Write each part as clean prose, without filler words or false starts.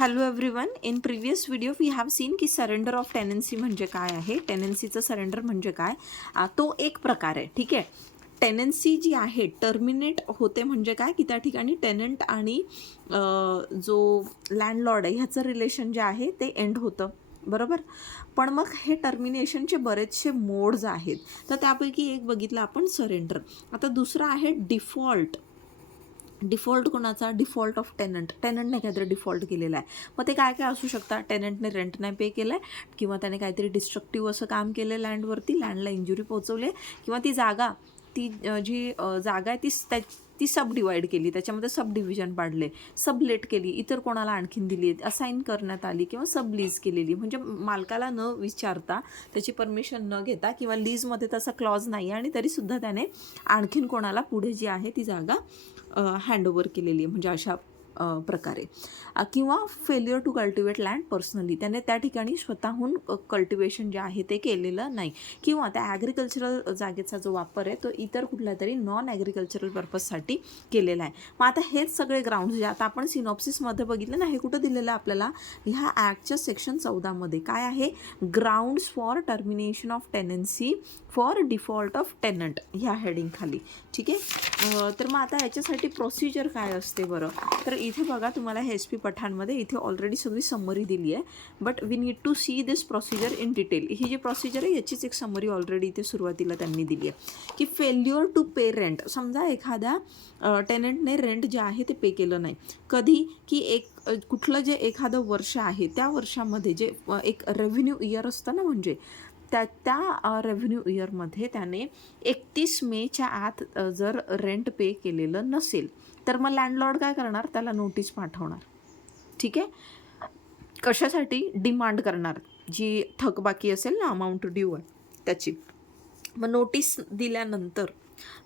Hello everyone. In previous video we have seen की surrender of tenancy म्हणजे काय आहे, टेनन्सीचं सरेंडर म्हणजे काय, तो एक प्रकार आहे. ठीक आहे. टेनन्सी जी आहे टर्मिनेट होते म्हणजे काय की त्या ठिकाणी टेनंट आणि जो लँडलॉर्ड आहे ह्याचं रिलेशन जे आहे ते एंड होतं, बरोबर. पण मग हे टर्मिनेशनचे बरेचसे मोड्स आहेत, तर त्यापैकी एक बघितलं आपण सरेंडर. आता दुसरा आहे डिफॉल्ट. डिफॉल्ट कोणाचा? Default of tenant. टेनंटने काहीतरी डिफॉल्ट केलेला आहे. मग ते काय काय असू शकतात? टेनंटने रेंट नाही पे केलं आहे, किंवा त्याने काहीतरी डिस्ट्रक्टिव्ह असं काम केलं आहे लँडवरती, लँडला इंजुरी पोहोचवले, किंवा ती जागा जी जागा आहे ती सब डिवाईड केली, त्याच्यामध्ये सब डिव्हिजन पाडले, सबलेट केली, इतर कोणाला आणखीन दिली, असाइन करण्यात आली, किंवा सब लीज केलेली. म्हणजे मालकाला न विचारता, त्याची परमिशन न घेता, किंवा लीजमध्ये तसा क्लॉज नाही आणि तरीसुद्धा त्याने आणखीन कोणाला पुढे जी आहे ती जागा हँडओव्हर केलेली आहे, म्हणजे अशा प्रकारे. किंवा failure to cultivate land personally, त्याने त्या ठिकाणी स्वतःहून कल्टिवेशन जे आहे ते केलेलं नाही, किंवा त्या ॲग्रिकल्चरल जागेचा जो वापर आहे तो इतर कुठल्या तरी नॉन ॲग्रिकल्चरल पर्पजसाठी केलेला आहे. मग आता हेच सगळे ग्राउंड्स जे आता आपण सिनॉप्सिसमध्ये बघितलं ना, हे कुठं दिलेलं आहे आपल्याला? ह्या ॲक्टच्या सेक्शन 14मध्ये काय आहे? Grounds for termination of tenancy for default of tenant, ह्या हेडिंगखाली. ठीक आहे. तर मग आता याच्यासाठी प्रोसिजर काय असते बरं? तर इथे बघा, तुम्हाला हे SP पठाणमध्ये इथे ऑलरेडी सगळी समरी दिली आहे, but we need to see this procedure in detail. ही जी प्रोसिजर आहे याचीच एक समरी ऑलरेडी इथे सुरुवातीला त्यांनी दिली आहे की फेल्युअर टू पे रेंट. समजा एखाद्या टेनंटने रेंट जे आहे ते पे केलं नाही, कधी की कुठलं जे एखादं वर्ष आहे त्या वर्षामध्ये जे एक रेव्हेन्यू इयर असतं ना, म्हणजे त्या रेव्हेन्यू इयरमध्ये त्याने 31 मेच्या आत जर रेंट पे केलेलं नसेल, तर मग लँडलॉर्ड काय करणार? त्याला नोटीस पाठवणार. ठीक आहे. कशासाठी? डिमांड करणार, जी थकबाकी असेल ना, अमाऊंट ड्यू आहे त्याची. मग नोटीस दिल्यानंतर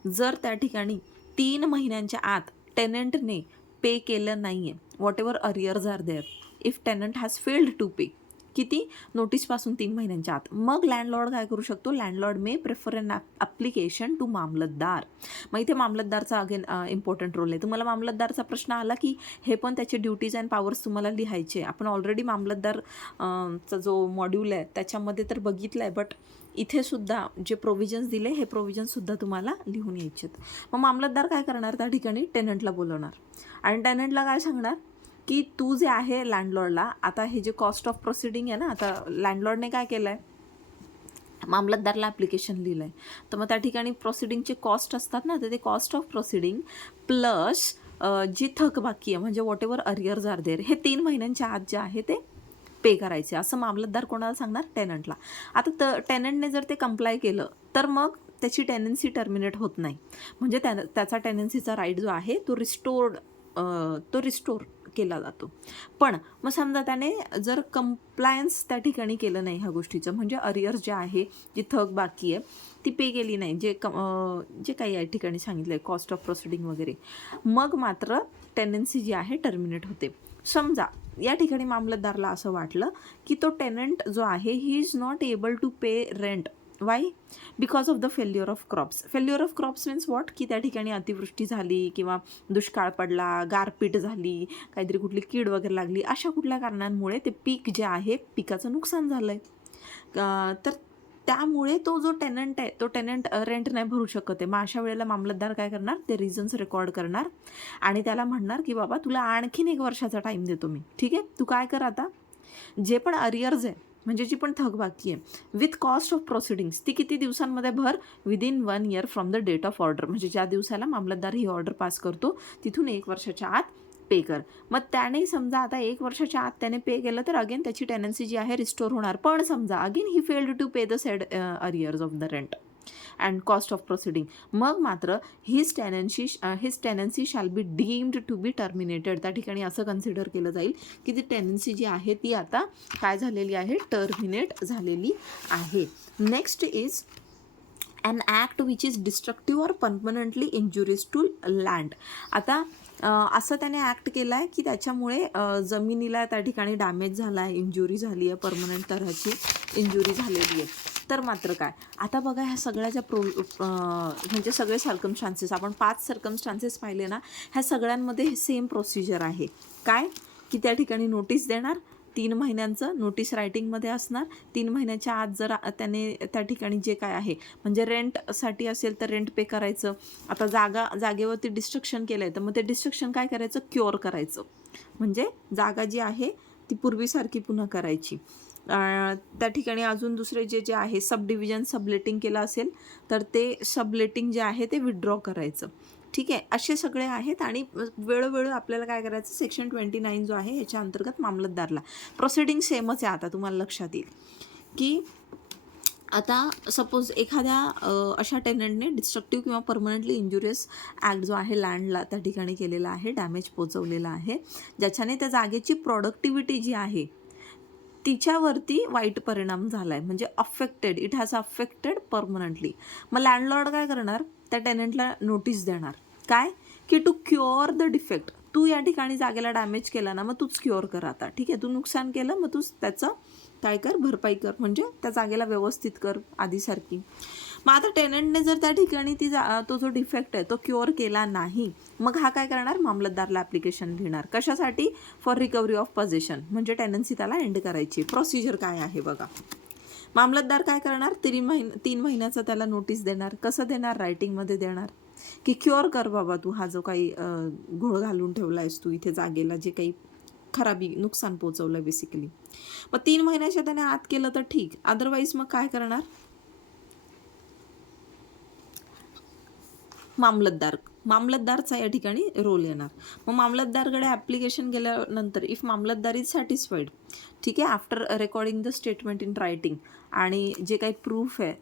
जर त्या ठिकाणी 3 महिन्यांच्या आत टेनंटने पे केलं नाही आहे, whatever arrears are there, if tenant has failed to pay, किती? नोटीसपासून 3 महिन्यांच्या आत, मग लँडलॉर्ड काय करू शकतो? Landlord may prefer an application to Mamlatdar. मग इथे मामलतदारचा अगेन इम्पॉर्टंट रोल आहे. तुम्हाला मामलतदारचा प्रश्न आला की हे पण त्याचे ड्युटीज अँड पॉवर्स तुम्हाला लिहायचे. आपण ऑलरेडी मामलतदार चा जो मॉड्यूल आहे त्याच्यामध्ये तर बघितलं आहे, बट इथे सुद्धा जे प्रोव्हिजन्स दिले हे प्रोव्हिजन्ससुद्धा तुम्हाला लिहून यायचे. मग मामलतदार काय करणार? त्या ठिकाणी टेनंटला बोलवणार आणि टेनंटला काय सांगणार की तू जे आहे लँडलॉर्डला, आता हे जे कॉस्ट ऑफ प्रोसिडिंग आहे ना, आता लँडलॉर्डने काय केलं आहे? मामलतदारला ॲप्लिकेशन लिहिलं आहे, तर मग त्या ठिकाणी प्रोसिडिंगचे कॉस्ट असतात ना, तर ते कॉस्ट ऑफ प्रोसिडिंग प्लस जी थकबाकी आहे, म्हणजे whatever arrears are there, हे 3 महिन्यांच्या आत जे आहे ते पे करायचे, असं मामलतदार कोणाला सांगणार? टेनंटला. आता टेनंटने जर ते कंप्लाय केलं तर मग त्याची टेनन्सी टर्मिनेट होत नाही, म्हणजे त्याचा टेनन्सीचा राईट जो आहे तो रिस्टोर केला जातो. पण मग समजा त्याने जर कंप्लायन्स त्या ठिकाणी केलं नाही ह्या गोष्टीचं, म्हणजे अरियर्स जे आहे, जी थक बाकी आहे ती पे केली नाही, जे काही या ठिकाणी सांगितलं आहे कॉस्ट ऑफ प्रोसिडिंग वगैरे, मग मात्र टेनन्सी जी आहे टर्मिनेट होते. समजा या ठिकाणी मामलतदारला असं वाटलं की तो टेनंट जो आहे he is not able to pay rent. Why? Because of the failure of crops. Failure of crops means what? की त्या ठिकाणी अतिवृष्टी झाली, किंवा दुष्काळ पडला, गारपीट झाली, काहीतरी कुठली कीड वगैरे लागली, अशा कुठल्या कारणांमुळे ते पीक जे आहे पिकाचं नुकसान झालं आहे, तर त्यामुळे तो जो टेनंट आहे तो टेनंट रेंट नाही भरू शकत आहे. मग अशा वेळेला मामलतदार काय करणार? ते रिझन्स रेकॉर्ड करणार आणि त्याला म्हणणार की बाबा तुला आणखीन 1 वर्षाचा टाईम देतो मी. ठीक आहे, तू काय कर, आता जे पण अरियर्स आहे, म्हणजे जी पण थकबाकी आहे विथ कॉस्ट ऑफ प्रोसिडिंग्स, ती किती दिवसांमध्ये भर? Within 1 year from the date of order, म्हणजे ज्या दिवसाला मामलतदार ही ऑर्डर पास करतो तिथून 1 वर्षाच्या आत पे कर. मग त्याने समजा आता 1 वर्षाच्या आत त्याने पे केलं तर अगेन त्याची टेनन्सी जी आहे रिस्टोर होणार. पण समजा again he failed to pay the said arrears of the rent and cost of proceeding, मग मात्र his tenancy shall be deemed to be terminated. त्या ठिकाणी असं कन्सिडर केलं जाईल की ती टेनन्सी जी आहे ती आता काय झालेली आहे? टर्मिनेट झालेली आहे. Next is an act which is destructive or permanently injurious to land. आता असं त्याने ॲक्ट केला आहे की त्याच्यामुळे जमिनीला त्या ठिकाणी डॅमेज झाला आहे, इंजुरी झाली आहे, परमनंट तऱ्हाची इंजुरी झालेली आहे. तर मात्र काय, आता बघा ह्या सगळ्याच्या म्हणजे सगळे सर्कमस्टान्सेस, आपण 5 सर्कमस्टान्सेस पाहिले ना, ह्या सगळ्यांमध्ये सेम प्रोसिजर आहे. काय? की त्या ठिकाणी नोटीस देणार, 3 महिन्यांचं नोटीस रायटिंगमध्ये असणार. 3 महिन्याच्या आत जर त्याने त्या ठिकाणी जे काय आहे म्हणजे रेंटसाठी असेल तर रेंट पे करायचं. आता जागेवरती डिस्ट्रक्शन केलं आहे तर मग ते डिस्ट्रक्शन काय करायचं, क्युअर करायचं. म्हणजे जागा जी आहे ती पूर्वीसारखी पुन्हा करायची. त्या ठिकाणी अजून दुसरे जे आहे सबडिव्हिजन सबलेटिंग केलं असेल तर ते सबलेटिंग जे आहे ते विथड्रॉ करायचं. ठीक आहे, असे सगळे आहेत. आणि वेळोवेळी आपल्याला काय करायचं, सेक्शन 29 जो आहे याच्या अंतर्गत मामलतदारला प्रोसिडिंग सेमच आहे. आता तुम्हाला लक्षात येईल की आता सपोज एखाद्या अशा टेनंटने डिस्ट्रक्टिव्ह किंवा परमनंटली इंजुरियस ॲक्ट जो आहे लँडला त्या ठिकाणी केलेला आहे, डॅमेज पोचवलेला आहे, ज्याच्याने त्या जागेची प्रोडक्टिव्हिटी जी आहे तिच्यावरती वाईट परिणाम झाला आहे, म्हणजे affected, it has affected permanently. मग लँडलॉर्ड काय करणार, त्या टेनंटला नोटीस देणार काय की टू क्युअर द डिफेक्ट. तू या ठिकाणी जागेला डॅमेज केला ना, मग तूच क्युअर कर आता. ठीक आहे, तू नुकसान केलं मग तूच त्याचं काय कर, भरपाई कर, म्हणजे त्या जागेला व्यवस्थित कर आधीसारखी. मग आता टेनंटने जर त्या ठिकाणी तो जो डिफेक्ट आहे तो क्युअर केला नाही, मग हा काय करणार, मामलतदारला ॲप्लिकेशन लिहिणार. कशासाठी, फॉर रिकव्हरी ऑफ पोझेशन, म्हणजे टेनन्सी त्याला एंड करायची. प्रोसिजर काय आहे बघा. मामलतदार काय करणार, 3 महिन्याचा त्याला नोटीस देणार. कसं देणार, रायटिंगमध्ये देणार की क्युअर कर बाबा तू हा जो काही घोळ घालून ठेवला आहेस तू इथे जागेला, जे काही खराबी नुकसान पोचवलं बेसिकली. मग 3 महिन्याच्या त्याने आत केलं तर ठीक, अदरवाईज मग काय करणार, मामलतदारचा या ठिकाणी रोल येणार. मग मामलतदारकडे ॲप्लिकेशन गेल्यानंतर इफ मामलतदार इज सॅटिस्फाईड, ठीक आहे, after recording the statement in writing, आणि जे काही प्रूफ आहे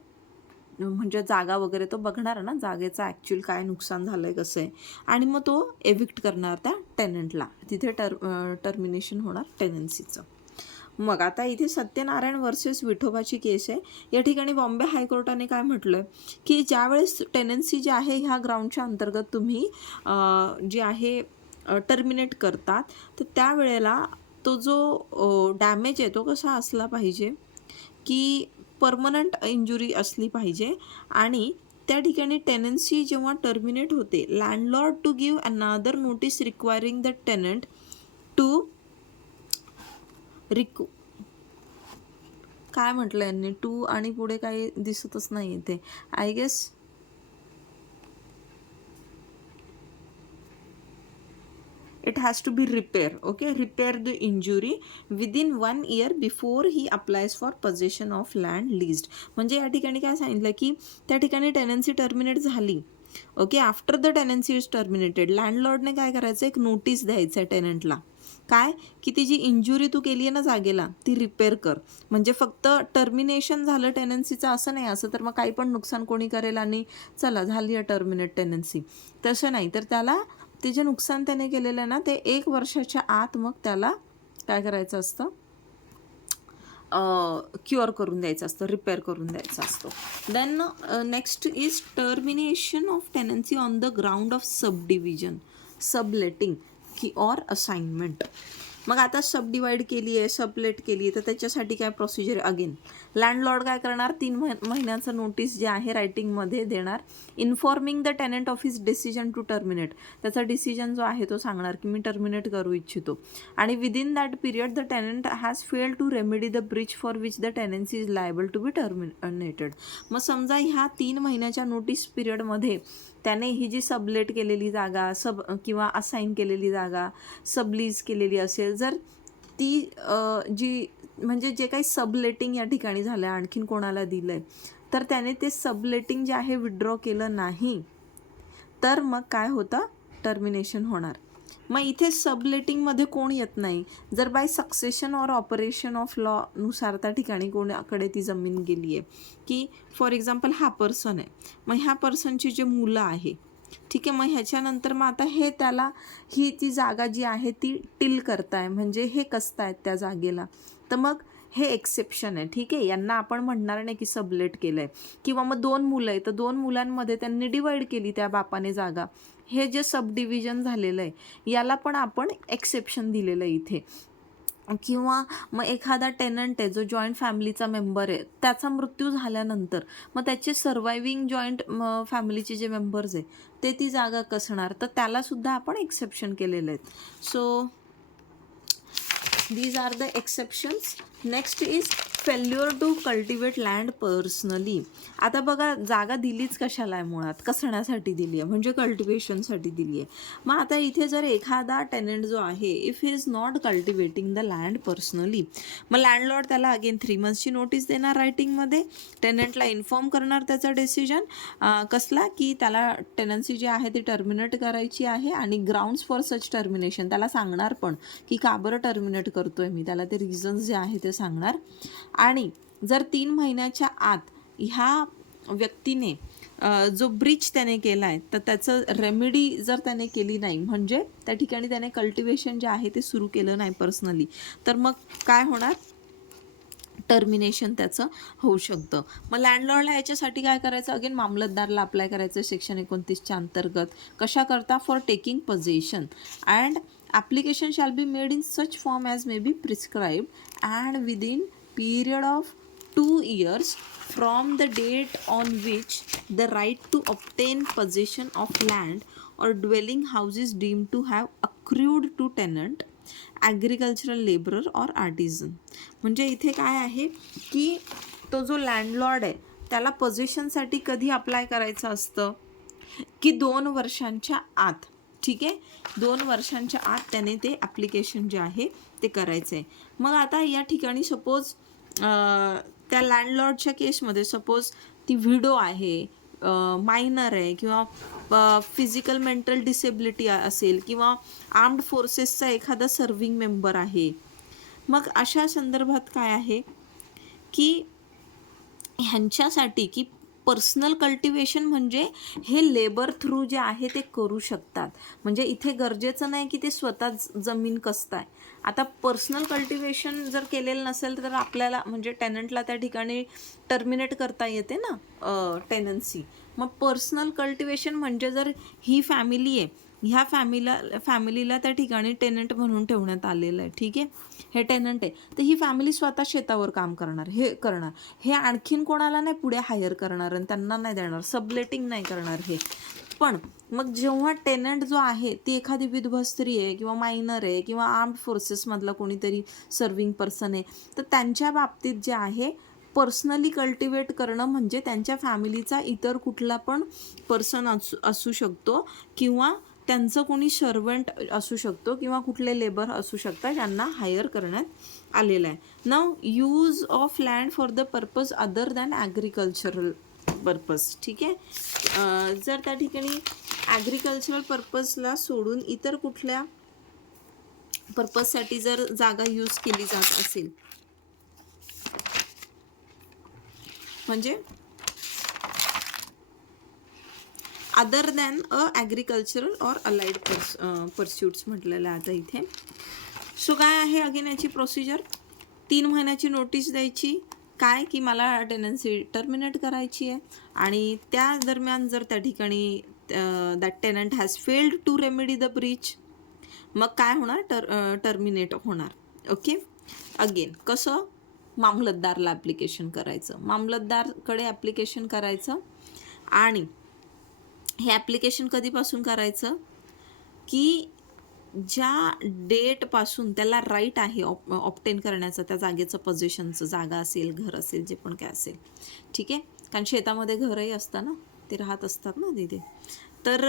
म्हणजे जागा वगैरे तो बघणार ना, जागेचं ॲक्च्युअल काय नुकसान झालं आहे कसं आहे, आणि मग तो एविक्ट करणार त्या टेनंटला. तिथे टर्मिनेशन होणार टेनन्सीचं. मग आता इथे सत्यनारायण वर्सेस विठोबाची केस आहे. या ठिकाणी बॉम्बे हायकोर्टाने काय म्हटलं की ज्यावेळेस टेनन्सी जी आहे ह्या ग्राउंडच्या अंतर्गत तुम्ही जी आहे टर्मिनेट करतात, तर त्यावेळेला तो जो डॅमेज आहे तो कसा असला पाहिजे की परमनंट इंजुरी असली पाहिजे. आणि त्या ठिकाणी टेनन्सी जेव्हा टर्मिनेट होते, landlord to give another notice requiring the tenant to काय म्हटलं यांनी, टू आणि पुढे काही दिसतच नाही इथे. I guess it has to be repair. Okay, repair the injury within 1 year before he applies for possession of land leased. म्हणजे या ठिकाणी काय सांगितलं की त्या ठिकाणी टेनन्सी टर्मिनेट झाली. Okay, after the tenancy is terminated, लँडलॉर्डने काय करायचं, एक नोटीस द्यायचं आहे टेनंटला, काय की ती जी इंजुरी तू केली आहे ना जागेला ती रिपेअर कर. म्हणजे फक्त टर्मिनेशन झालं टेनन्सीचं असं नाही, असं तर मग काही पण नुकसान कोणी करेल आणि चला झाली आहे टर्मिनेट टेनन्सी, तसं नाही. तर त्याला ते जे नुकसान त्याने केलेलं आहे ना ते 1 वर्षाच्या आत मग त्याला काय करायचं असतं, क्युअर करून द्यायचं असतं, रिपेअर करून द्यायचं असतं. Then next is termination of tenancy on the ground of subdivision, subletting की ऑर असाइनमेंट. मग आता सबडिवाइड केली आहे, सबलेट केली आहे, तर त्याच्यासाठी काय प्रोसिजर, अगेन लँडलॉर्ड काय करणार, 3 महिन्याचं नोटीस जे आहे रायटिंगमध्ये देणार. Informing the tenant of his decision to terminate, त्याचा डिसिजन जो आहे तो सांगणार की मी टर्मिनेट करू इच्छितो. आणि within that period the tenant has failed to remedy the breach for which the tenancy is liable to be terminated. मग समजा ह्या 3 महिन्याच्या नोटीस पिरियडमध्ये त्याने ही जी सबलेट केलेली जागा किंवा असाइन केलेली जागा सबलीज केलेली असेल, जर ती जी म्हणजे जे काही सबलेटिंग या ठिकाणी झालं आहे आणखीन कोणाला दिलं आहे, तर त्याने ते सबलेटिंग जे आहे विड्रॉ केलं नाही, तर मग काय होतं, टर्मिनेशन होणार. मग इथे सबलेटिंगमध्ये कोण येत नाही, जर by succession or operation of law नुसार त्या ठिकाणी कोणाकडे ती जमीन गेली आहे, की फॉर एक्झाम्पल हा पर्सन आहे, मग ह्या पर्सनची जे मुलं आहे, ठीक आहे, मग ह्याच्यानंतर मग आता हे त्याला ती जागा जी आहे ती टिल करताय, म्हणजे हे कसतायत त्या जागेला, तर मग हे एक्सेप्शन आहे. ठीक आहे, यांना आपण म्हणणार नाही की सबलेट केलं आहे. किंवा मग 2 मुलं आहे तर 2 मुलांमध्ये त्यांनी डिवाईड केली त्या बापाने जागा, हे जे सब डिव्हिजन झालेलं आहे याला पण आपण एक्सेप्शन दिलेलं आहे इथे. किंवा मग एखादा टेनंट आहे जो जॉईंट फॅमिलीचा मेंबर आहे, त्याचा मृत्यू झाल्यानंतर मग त्याचे सर्वायविंग जॉईंट फॅमिलीचे जे मेंबर्स आहे ते ती जागा कसणार, तर त्यालासुद्धा आपण एक्सेप्शन केलेलं आहेत. So these are the exceptions. Next is failure to cultivate land personally. आता बघा, जागा दिलीच कशाला आहे मुळात, कसण्यासाठी दिली आहे, म्हणजे कल्टिवेशनसाठी दिली आहे. मग आता इथे जर एखादा टेनंट जो आहे, if he is not cultivating the land personally, मग लँडलॉर्ड त्याला अगेन 3 monthsची नोटीस देणार रायटिंगमध्ये, टेनंटला इन्फॉर्म करणार त्याचा डिसिजन कसला, की त्याला टेनन्सी जी आहे ती टर्मिनेट करायची आहे, आणि ग्राउंड्स फॉर सच टर्मिनेशन त्याला सांगणार पण, की का बरं टर्मिनेट करतोय मी, त्याला ते रिझन्स जे आहे ते सांगणार. आणि जर 3 महिन्याच्या आत ह्या व्यक्तीने जो ब्रीच त्याने केला आहे, तर त्याचं रेमेडी जर त्याने केली नाही, म्हणजे त्या ठिकाणी त्याने कल्टिवेशन जे आहे ते सुरू केलं नाही पर्सनली, तर मग काय होणार, टर्मिनेशन त्याचं होऊ शकतं. मग लँडलॉर्डला याच्यासाठी काय करायचं, अगेन मामलतदारला अप्लाय करायचं सेक्शन 29च्या अंतर्गत. कशा करता, for taking possession and application shall be made in such form as may be prescribed and within period of 2 years from the date on which the right to obtain possession of land or dwelling house is deemed to have accrued to tenant, agricultural laborer or artisan. म्हणजे इथे काय आहे, की तो जो landlord आहे त्याला पोझिशनसाठी कधी अप्लाय करायचं असतं, की 2 वर्षांच्या आत. ठीक आहे, 2 वर्षांच्या आत त्याने ते ॲप्लिकेशन जे आहे ते करायचं आहे. मग आता या ठिकाणी सपोज त्या लँडलॉर्डच्या केसमध्ये सपोज ती व्हिडो आहे, मायनर आहे, किंवा फिजिकल मेंटल डिसेबिलिटी असेल, किंवा आर्म्ड फोर्सेसचा एखादा सर्विंग मेंबर आहे. मग अशा संदर्भात काय आहे, की ह्यांच्यासाठी की पर्सनल कल्टिवेशन म्हणजे हे लेबर थ्रू जे आहे ते करू शकतात. म्हणजे इथे गरजेचं नाही की ते स्वतः जमीन कसताय. आता पर्सनल कल्टिवेशन जर केलेलं नसेल तर आपल्याला म्हणजे टेनंटला त्या ठिकाणी टर्मिनेट करता येते ना टेनन्सी. मग पर्सनल कल्टिवेशन म्हणजे जर ही फॅमिली आहे, ह्या फॅमिलीला त्या ठिकाणी टेनंट म्हणून ठेवण्यात आलेलं आहे. ठीक आहे, हे टेनंट आहे, तर ही फॅमिली स्वतः शेतावर काम करणार, हे आणखीन कोणाला नाही पुढे हायर करणार आणि त्यांना नाही देणार, सबलेटिंग नाही करणार हे. पण मग जेव्हा टेनंट जो आहे ती एखादी विधवा स्त्री आहे, किंवा मायनर आहे, किंवा आर्म्ड फोर्सेसमधला कोणीतरी सर्विंग पर्सन आहे, तर त्यांच्या बाबतीत जे आहे पर्सनली कल्टिवेट करणं म्हणजे त्यांच्या फॅमिलीचा इतर कुठला पण पर्सन असू शकतो, किंवा त्यांचं कोणी सर्वंट असू शकतो, किंवा कुठले लेबर असू शकतात ज्यांना हायर करण्यात आलेलं आहे. Now use of land for the purpose other than agricultural purpose. ठीक आहे, जर त्या ठिकाणी ॲग्रिकल्चरल पर्पजला सोडून इतर कुठल्या पर्पजसाठी जर जागा यूज केली जात असेल, म्हणजे other than agricultural or allied pursuits म्हटलेलं आहे आता इथे. सो काय आहे अगेन याची प्रोसिजर, 3 महिन्याची नोटीस द्यायची, काय की मला टेनन्सी टर्मिनेट करायची आहे, आणि त्या दरम्यान जर त्या ठिकाणी that tenant has failed to remedy the breach, मग काय होणार, टर्मिनेट होणार. ओके, अगेन कसं, मामलतदारला ॲप्लिकेशन करायचं, मामलतदारकडे ॲप्लिकेशन करायचं, आणि हे ॲप्लिकेशन कधीपासून करायचं, की ज्या डेटपासून त्याला राईट आहे ऑप्टेन करण्याचं त्या जागेचं, पोझिशनचं, जागा असेल, घर असेल, जे पण काय असेल. ठीक आहे, कारण शेतामध्ये घरही असतं ना, ते राहत असतात ना तिथे. तर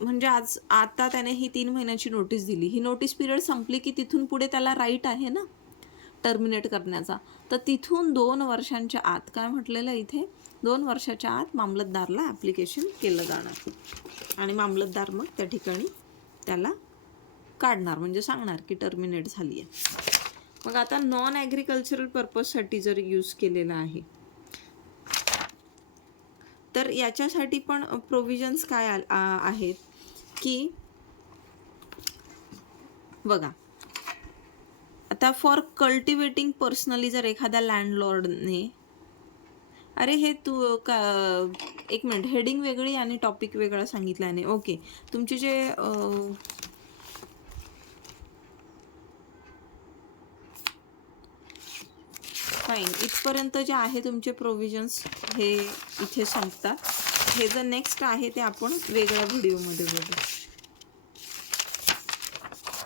म्हणजे आता त्याने ही 3 महिन्याची नोटीस दिली, ही नोटीस पिरियड संपली की तिथून पुढे त्याला राईट आहे ना टर्मिनेट करण्याचा, तर तिथून 2 वर्षांच्या आत, काय म्हटलेलं इथे, 2 वर्षाच्या आत मामलतदारला ॲप्लिकेशन केलं जाणार, आणि मामलतदार मग त्या ठिकाणी त्याला काढणार, म्हणजे सांगणार की टर्मिनेट झाली आहे. मग आता नॉन ॲग्रिकल्चरल पर्पजसाठी जर यूज केलेला आहे, तर याच्यासाठी पण प्रोव्हिजन्स काय आहेत, की बघा, आता फॉर कल्टिवेटिंग पर्सनली जर एखाद्या लँडलॉर्डने, अरे हे तू का, एक मिनिट, हेडिंग वेगळी आणि टॉपिक वेगळा सांगितला आहे. ओके, तुमचे जे फाईन, इथपर्यंत जे आहे तुमचे प्रोव्हिजन्स हे इथे संपतात. हे जे नेक्स्ट आहे ते आपण वेगळ्या व्हिडिओमध्ये बघू.